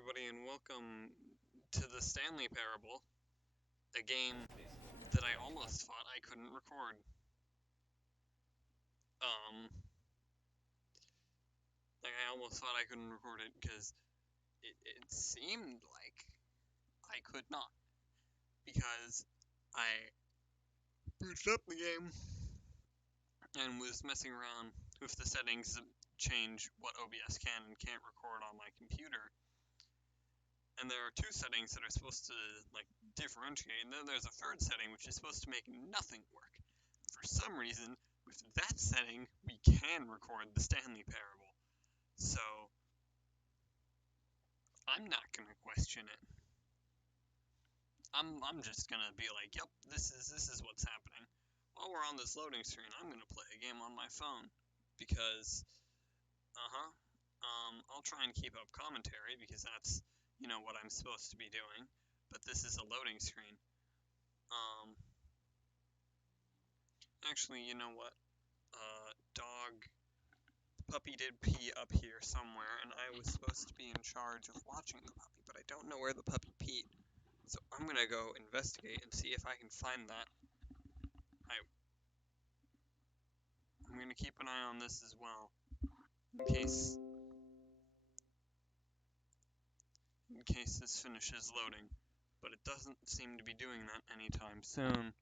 everybody, and welcome to the Stanley Parable, a game that I almost thought I couldn't record. I almost thought I couldn't record it because it seemed like I could not, because I booted up the game and was messing around with the settings that change what OBS can and can't record on my computer. And there are two settings that are supposed to, differentiate, and then there's a third setting which is supposed to make nothing work. For some reason, with that setting, we can record the Stanley Parable. So, I'm not gonna question it. I'm just gonna be like, yep, this is what's happening. While we're on this loading screen, I'm gonna play a game on my phone, because, I'll try and keep up commentary, because that's what I'm supposed to be doing, but this is a loading screen. Actually, you know what? Puppy did pee up here somewhere, and I was supposed to be in charge of watching the puppy, but I don't know where the puppy peed. So I'm gonna go investigate and see if I can find that. I'm gonna keep an eye on this as well, in case this finishes loading, but it doesn't seem to be doing that anytime soon.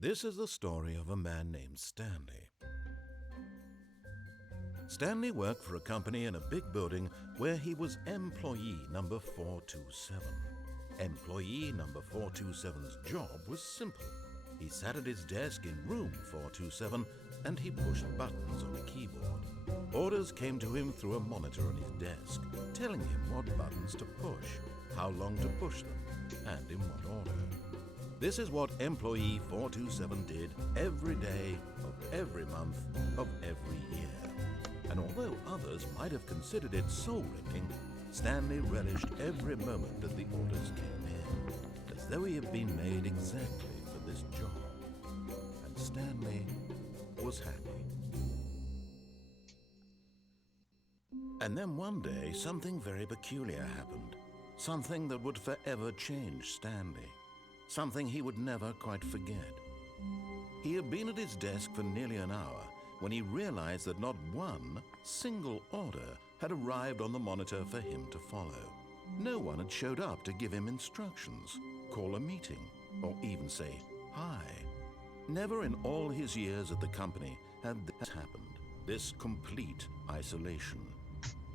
This is the story of a man named Stanley. Stanley worked for a company in a big building where he was employee number 427. Employee number 427's job was simple. He sat at his desk in room 427 and he pushed buttons on a keyboard. Orders came to him through a monitor on his desk, telling him what buttons to push, how long to push them, and in what order. This is what employee 427 did every day of every month of every year. And although others might have considered it soul-wrenching, Stanley relished every moment that the orders came in, as though he had been made exactly for this job. And Stanley was happy. And then one day, something very peculiar happened. Something that would forever change Stanley. Something he would never quite forget. He had been at his desk for nearly an hour when he realized that not one single order had arrived on the monitor for him to follow. No one had showed up to give him instructions, call a meeting, or even say hi. Never in all his years at the company had this happened, this complete isolation.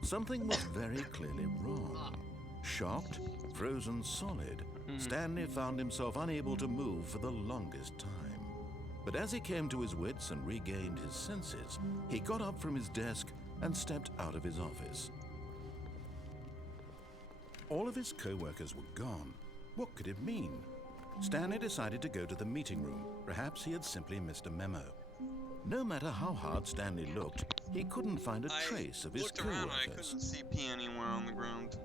Something was very clearly wrong. Shocked, frozen solid, Stanley found himself unable to move for the longest time. But as he came to his wits and regained his senses, he got up from his desk and stepped out of his office. All of his co-workers were gone. What could it mean? Stanley decided to go to the meeting room. Perhaps he had simply missed a memo. No matter how hard Stanley looked, he couldn't find a trace of his co-workers. I looked around and I couldn't see pee anywhere on the ground.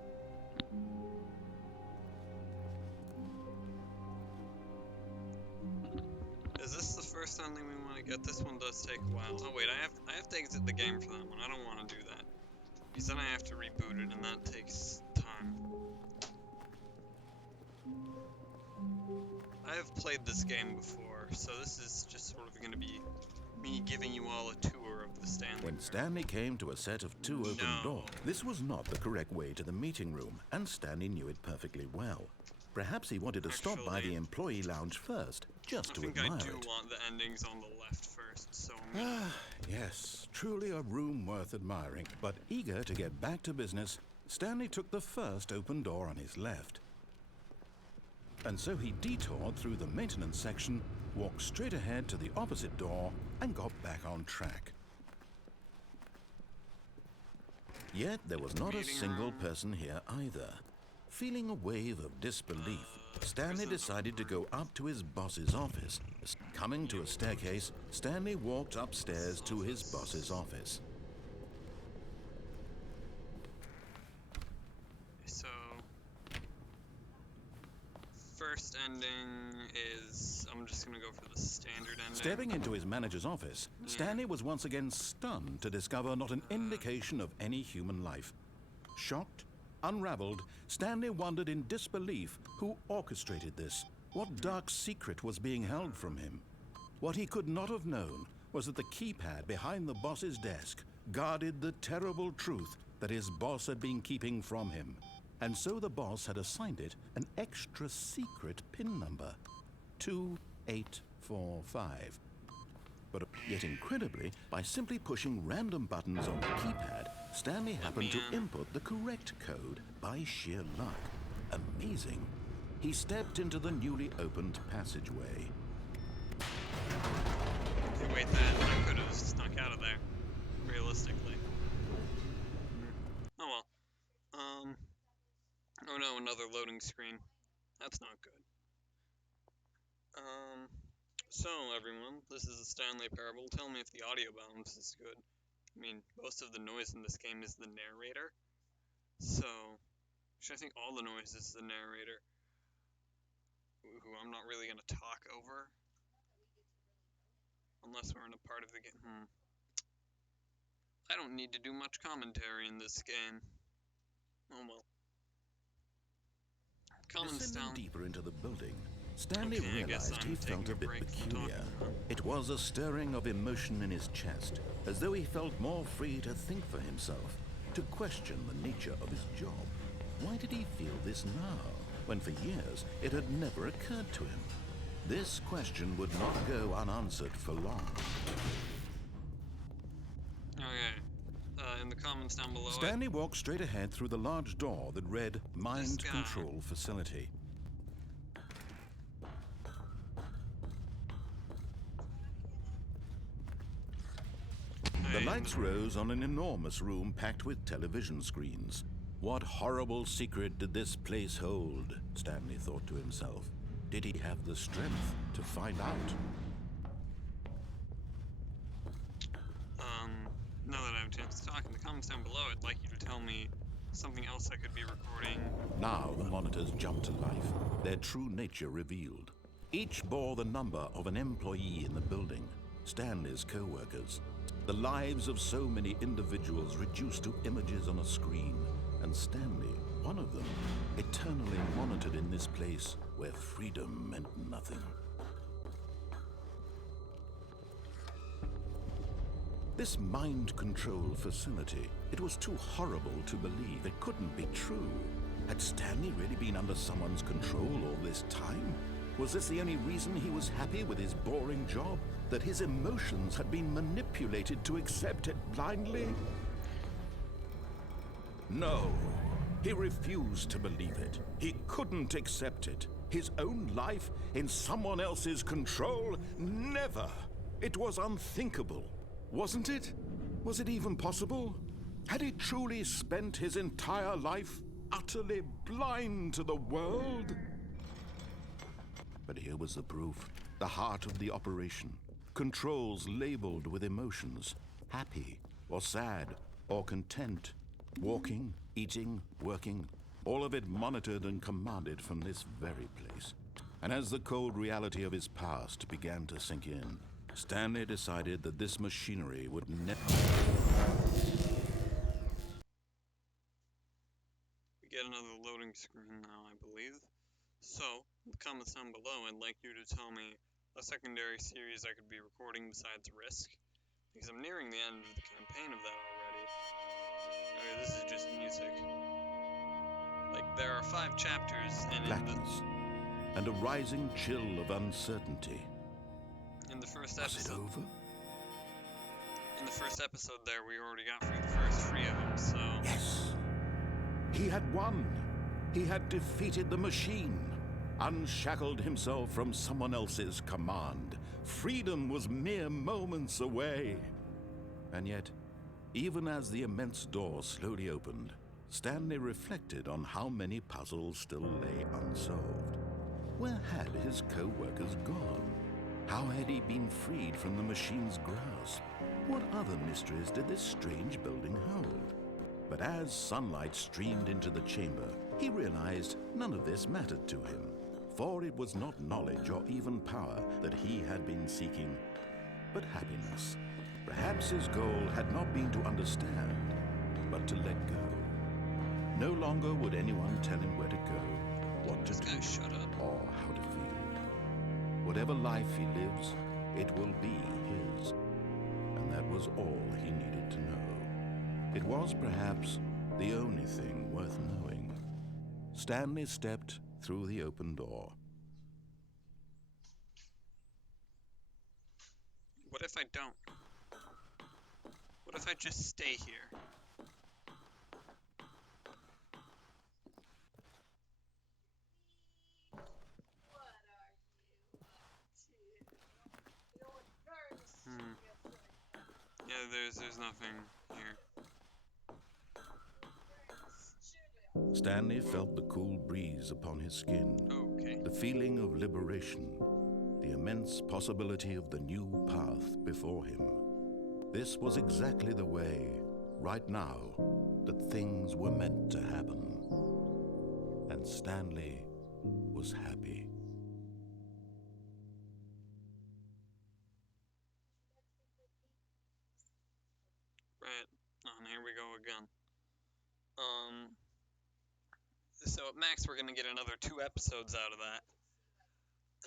Is this the first Stanley we want to get? This one does take a while. Oh wait, I have to exit the game for that one. I don't want to do that, because then I have to reboot it, and that takes time. have played this game before, so this is just sort of going to be me giving you all a tour of the Stanley. When Stanley came to a set of two open doors, this was not the correct way to the meeting room, and Stanley knew it perfectly well. Perhaps he wanted to stop by the employee lounge first, just to admire it. I think I do want the endings on the left first, so yes, truly a room worth admiring. But eager to get back to business, Stanley took the first open door on his left. And so he detoured through the maintenance section, walked straight ahead to the opposite door, and got back on track. Yet there was not a single person here either. Feeling a wave of disbelief, Stanley decided to go up to his boss's office. Coming to a staircase, Stanley walked upstairs to his boss's office. So, first ending is, I'm just gonna go for the standard ending. Stepping into his manager's office, Stanley was once again stunned to discover not an indication of any human life. Shocked, unraveled, Stanley wondered in disbelief who orchestrated this. What dark secret was being held from him? What he could not have known was that the keypad behind the boss's desk guarded the terrible truth that his boss had been keeping from him. And so the boss had assigned it an extra secret PIN number, 2845. But yet incredibly, by simply pushing random buttons on the keypad, Stanley happened to input the correct code by sheer luck. Amazing. He stepped into the newly opened passageway. Hey, wait, that could have snuck out of there, realistically. Oh well. Oh no, another loading screen. That's not good. So everyone, this is a Stanley Parable. Tell me if the audio balance is good. I mean, most of the noise in this game is the narrator. So, actually I think all the noise is the narrator, who I'm not really going to talk over. Unless we're in a part of the game. I don't need to do much commentary in this game. Oh well. Descending deeper into the building, Stanley realized he felt a bit peculiar. It was a stirring of emotion in his chest, as though he felt more free to think for himself, to question the nature of his job. Why did he feel this now, when for years it had never occurred to him? This question would not go unanswered for long. Okay. In the comments down below... Stanley walked straight ahead through the large door that read Mind Control Facility. The lights rose on an enormous room packed with television screens. What horrible secret did this place hold? Stanley thought to himself. Did he have the strength to find out? Now that I have a chance to talk, in the comments down below, I'd like you to tell me something else I could be recording. Now the monitors jumped to life, their true nature revealed. Each bore the number of an employee in the building, Stanley's co-workers. The lives of so many individuals reduced to images on a screen, and Stanley, one of them, eternally monitored in this place where freedom meant nothing. This mind control facility, it was too horrible to believe. It couldn't be true. Had Stanley really been under someone's control all this time? Was this the only reason he was happy with his boring job? That his emotions had been manipulated to accept it blindly? No, he refused to believe it. He couldn't accept it. His own life in someone else's control? Never. It was unthinkable. Wasn't it? Was it even possible? Had he truly spent his entire life utterly blind to the world? But here was the proof. The heart of the operation. Controls labeled with emotions. Happy, or sad, or content. Walking, eating, working. All of it monitored and commanded from this very place. And as the cold reality of his past began to sink in, Stanley decided that this machinery would never... We get another loading screen now, I believe. So, in the comments down below, I'd like you to tell me a secondary series I could be recording besides Risk, because I'm nearing the end of the campaign of that already. Okay, this is just music. Like, there are 5 chapters, and Blackness and a rising chill of uncertainty. in the first Was it episode, over? there, we already got through the first 3 of them, so... Yes. He had won. He had defeated the machine, unshackled himself from someone else's command. Freedom was mere moments away. And yet, even as the immense door slowly opened, Stanley reflected on how many puzzles still lay unsolved. Where had his co-workers gone? How had he been freed from the machine's grasp? What other mysteries did this strange building hold? But as sunlight streamed into the chamber, he realized none of this mattered to him, for it was not knowledge or even power that he had been seeking, but happiness. Perhaps his goal had not been to understand, but to let go. No longer would anyone tell him where to go, what to This do, guy, shut up. or how to feel. Whatever life he lives, it will be his. And that was all he needed to know. It was perhaps the only thing worth knowing. Stanley stepped through the open door. What if I don't? What if I just stay here? Yeah, there's nothing here. Stanley felt the cool breeze upon his skin, Okay. the feeling of liberation, the immense possibility of the new path before him. This was exactly the way, right now, that things were meant to happen. And Stanley was happy. Right. And here we go again. So at max we're gonna get another 2 episodes out of that.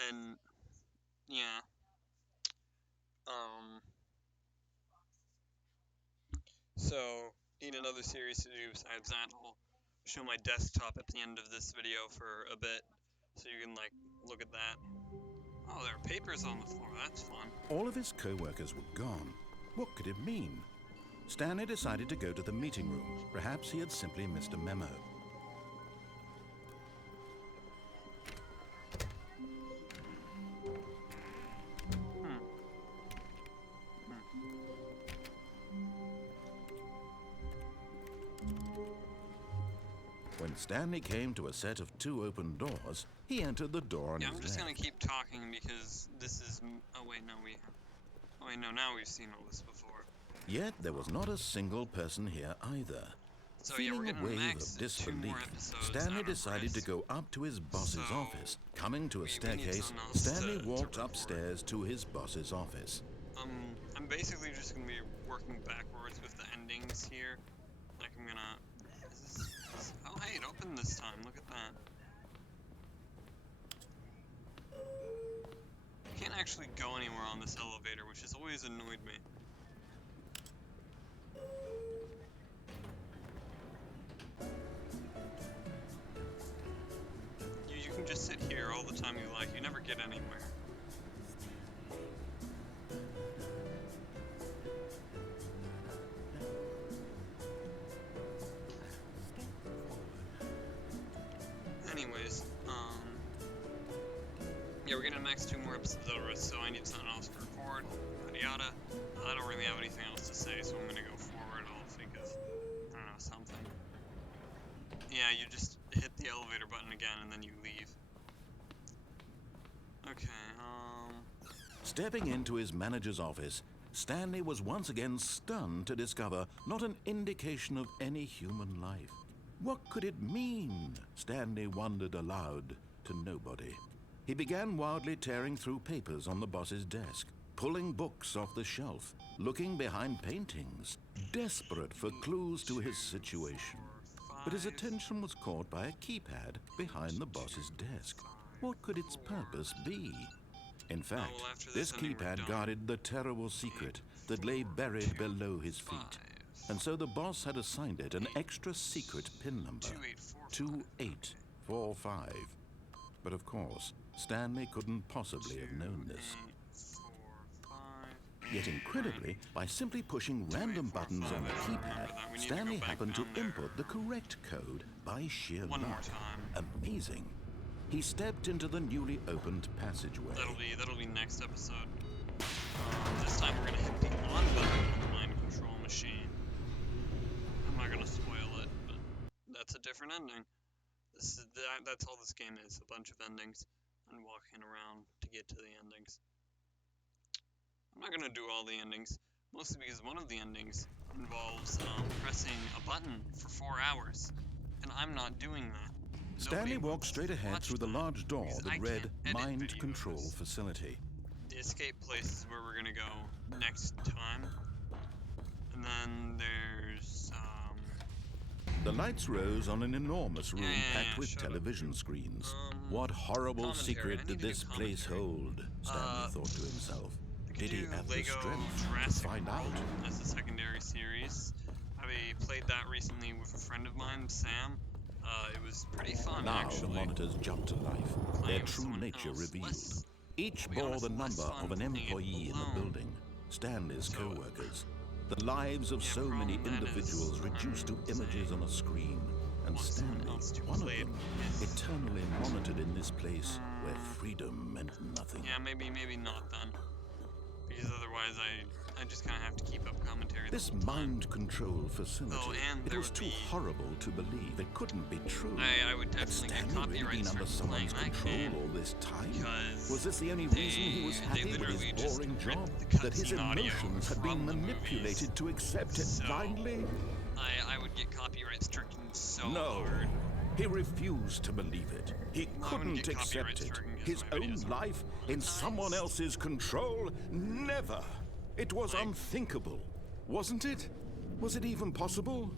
And yeah. So need another series to do besides that. I'll show my desktop at the end of this video for a bit, so you can like look at that. Oh, there are papers on the floor. That's fun. All of his co-workers were gone. What could it mean? Stanley decided to go to the meeting room. Perhaps he had simply missed a memo. When Stanley came to a set of 2 open doors, he entered the door on Yeah, his I'm just left. gonna keep talking because this is. Oh wait, no, we. Oh wait, no, now we've seen all this before. Yet there was not a single person here either. So yeah, we're Feeling getting a wave max of 2 more disbelief, episodes. Stanley out of decided to Risk. go up to his boss's So, office. Coming to a we need staircase, something else Stanley to walked record. upstairs to his boss's office. I'm basically just gonna be working backwards with the endings here. Like I'm gonna. Oh hey, it opened this time. Look at that. You can't actually go anywhere on this elevator, which has always annoyed me. You can just sit here all the time you like. You never get anywhere. Anyways, yeah, we're getting max 2 more episodes out of Risk, so I need something else to record, yada yada. I don't really have anything else to say, so I'm gonna go forward. I'll think of, I don't know, something. Yeah, you just hit the elevator button again and then you leave. Okay, Stepping into his manager's office, Stanley was once again stunned to discover not an indication of any human life. What could it mean? Stanley wondered aloud to nobody. He began wildly tearing through papers on the boss's desk, pulling books off the shelf, looking behind paintings, desperate for clues to his situation. 5, but his attention was caught by a keypad behind the boss's desk. What could its purpose be? In fact, this keypad guarded the terrible secret that lay buried below his feet. And so the boss had assigned it an extra secret pin number, 2845. But of course, Stanley couldn't possibly have known this. Yet incredibly, by simply pushing random buttons on the keypad, Stanley happened to input the correct code by sheer luck. Amazing. He stepped into the newly opened passageway. That'll be next episode. This time we're gonna hit the on button on the mind control machine. I'm not gonna spoil it, but that's a different ending. That's all this game is, a bunch of endings and walking around to get to the endings. I'm not gonna do all the endings, mostly because one of the endings involves pressing a button for 4 hours, and I'm not doing that. Stanley walked straight ahead through the large door that read Mind Control Facility. The escape place is where we're gonna go next time. And then there's The lights rose on an enormous room packed with television screens. What horrible secret did this place hold? Stanley thought to himself. Did he have the strength to find out? As a secondary series. I played that recently with a friend of mine, Sam. It was pretty fun, now actually. The monitors jumped to life, their true nature revealed. Each bore the number of an employee in the building, Stanley's co-workers. The lives of so many individuals reduced to images on a screen, and Stanley, one of them, eternally monitored in this place where freedom meant nothing. Yeah, maybe not then. Because otherwise I just kind of have to keep up commentary. This mind control facility, it was too horrible to believe. It couldn't be true. I would definitely get Stanley copyright really been under someone's control all this time? Was this the only reason he was happy with his boring job? That his emotions had been manipulated to accept it blindly? I would get copyright stricken so No. hard. He refused to believe it. He couldn't accept it. His own life in someone else's control? Never. It was unthinkable, wasn't it? Was it even possible?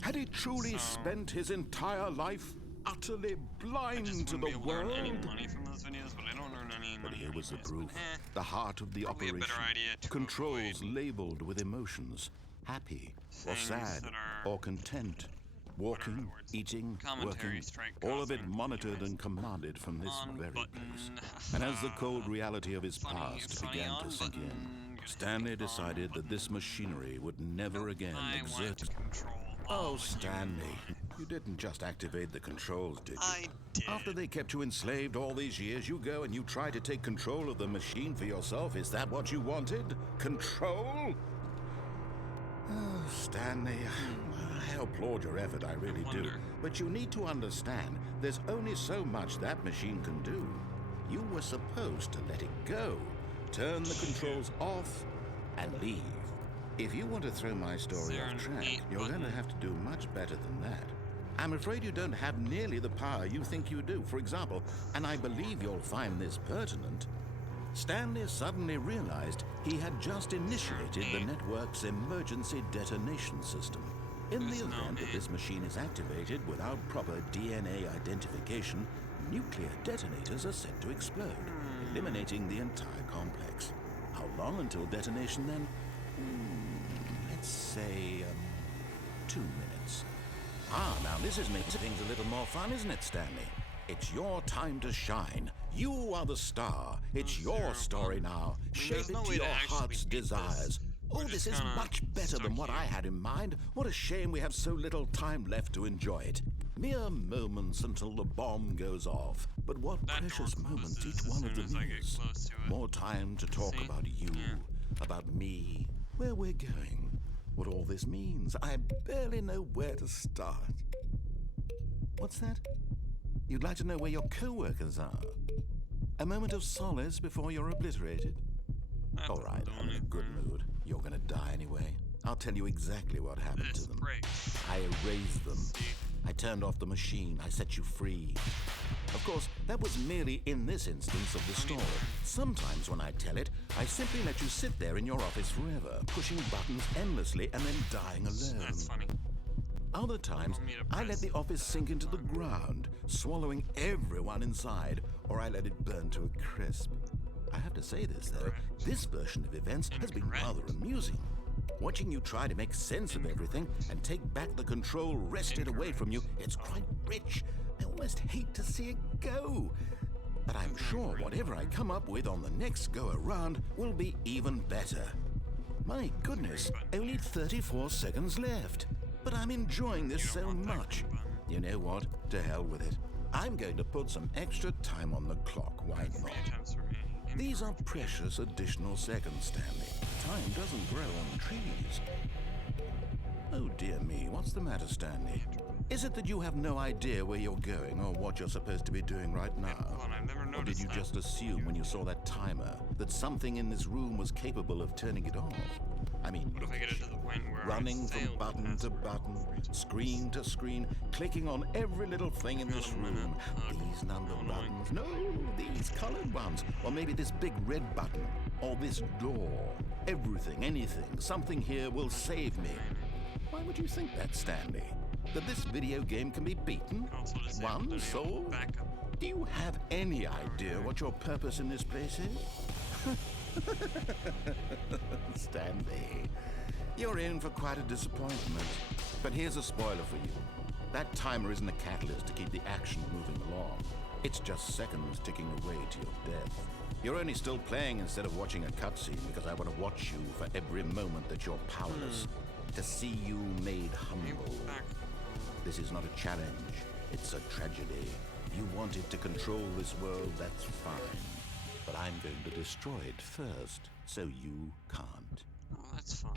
Had he truly spent his entire life utterly blind to the world? I don't earn any money from those videos, but I don't earn any money. But here was the proof. But, The heart of the probably a operation. better idea to Controls avoid labeled with emotions. Happy or things sad that are- or content. Walking, words? eating, Commentary working, strike all of it causing. monitored and commanded from this On very button. place. And as the cold reality of his Funny, past funny began on to sink in, button. Stanley On decided that button. this machinery would never again I want exert. to control all Oh, of Stanley, you didn't just activate the controls, did you? I did. After they kept you enslaved all these years, you go and you try to take control of the machine for yourself. Is that what you wanted? Control? Oh, Stanley, I applaud your effort, I really do. wonder. But you need to understand, there's only so much that machine can do. You were supposed to let it go, turn the controls off, and leave. If you want to throw my story there off an track, 8 you're going to button? have to do much better than that. I'm afraid you don't have nearly the power you think you do. For example, and I believe you'll find this pertinent, Stanley suddenly realized he had just initiated the network's emergency detonation system. In the event that this machine is activated without proper DNA identification, nuclear detonators are set to explode, eliminating the entire complex. How long until detonation then? Let's say 2 minutes. Ah, now this is making things a little more fun, isn't it, Stanley? It's your time to shine. You are the star. It's your story now. Shape there's no it to way to your actually heart's beat this. desires. We're Oh, just this is kinda much better than stuck what I here. had in mind. What a shame we have so little time left to enjoy it. Mere moments until the bomb goes off. But what That door precious moments closes each as one of soon as them I get is. close to it. More time to talk See? about you, Yeah. about me, where we're going, what all this means. I barely know where to start. What's that? You'd like to know where your co-workers are? A moment of solace before you're obliterated? That All doesn't right, do I'm in a good anything. mood. You're gonna die anyway. I'll tell you exactly what happened This to them. breaks. I erased them. See? I turned off the machine. I set you free. Of course, that was merely in this instance of the story. Sometimes when I tell it, I simply let you sit there in your office forever, pushing buttons endlessly and then dying alone. That's funny. Other times, Want me to I let press the office that sink into the button? ground, swallowing everyone inside, or I let it burn to a crisp. I have to say this, though, Correct. this version of events has been rather Incorrect. amusing. Watching you try to make sense of everything and take back the control wrested away from you, it's quite rich. I almost hate to see it go. But I'm sure whatever I come up with on the next go-around will be even better. My goodness, only 34 seconds left. But I'm enjoying this so much. You know what? To hell with it. I'm going to put some extra time on the clock, why 3 not? attempts for me. These are precious additional seconds, Stanley. Time doesn't grow on trees. Oh dear me, what's the matter, Stanley? Is it that you have no idea where you're going or what you're supposed to be doing right now? Hold on, I've never Or did noticed you that. just assume when you saw that timer that something in this room was capable of turning it off? I mean, What if I get it to the point where running I from failed the button to password button, 3 times? screen to screen, clicking on every little thing in this Got a minute. room. These number buttons, no, these colored ones, or maybe this big red button, or this door. Everything, anything, something here will save me. Why would you think that, Stanley? That this video game can be beaten? Console disabled, One enable soul? backup. Do you have any idea what your purpose in this place is? Stanley, you're in for quite a disappointment. But here's a spoiler for you. That timer isn't a catalyst to keep the action moving along. It's just seconds ticking away to your death. You're only still playing instead of watching a cutscene because I want to watch you for every moment that you're powerless. To see you made humble. This is not a challenge. It's a tragedy. You wanted to control this world, that's fine. But I'm going to destroy it first, so you can't. Oh, that's fun.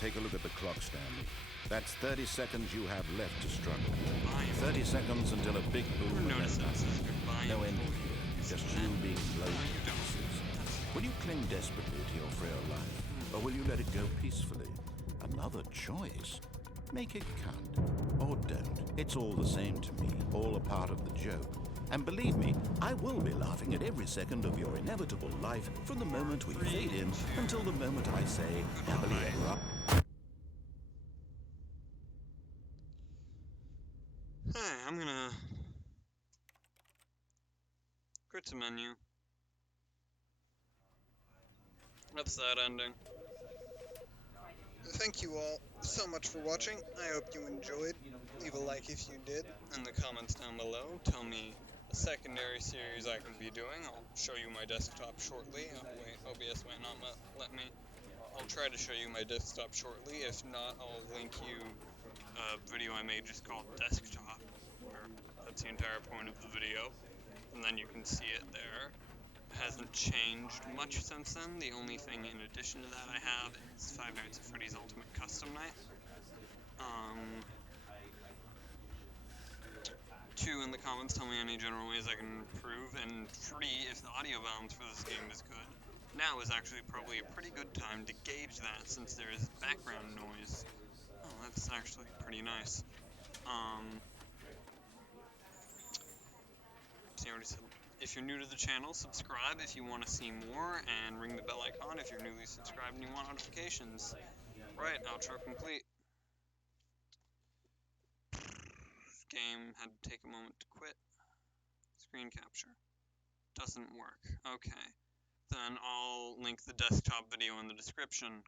Take a look at the clock, Stanley. That's 30 seconds you have left to struggle. Goodbye. 30 seconds until a big boom and Notice then that says goodbye. no ending here. Just you being blown No, to you don't. pieces. Will you cling desperately to your frail life? Or will you let it go peacefully? Another choice. Make it count. Or don't. It's all the same to me. All a part of the joke. And believe me, I will be laughing at every second of your inevitable life from the moment we fade in until the moment I say, happily ever after. Hey, I'm gonna quit the menu. That's that ending. Thank you all so much for watching. I hope you enjoyed. Leave a like if you did. In the comments down below, tell me a secondary series I can be doing. I'll show you my desktop shortly. Oh, wait, OBS might not let me. I'll try to show you my desktop shortly. If not, I'll link you a video I made just called Desktop, where that's the entire point of the video. And then you can see it there. Hasn't changed much since then. The only thing in addition to that I have is Five Nights at Freddy's Ultimate Custom Night. 2 in the comments, tell me any general ways I can improve, and 3 if the audio balance for this game is good. Now is actually probably a pretty good time to gauge that since there is background noise. Oh, that's actually pretty nice. See, I already said. If you're new to the channel, subscribe if you want to see more, and ring the bell icon if you're newly subscribed and you want notifications. Right, outro complete. This game had to take a moment to quit. Screen capture. Doesn't work. Okay. Then I'll link the desktop video in the description.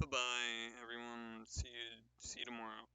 Bye-bye, everyone. See you tomorrow.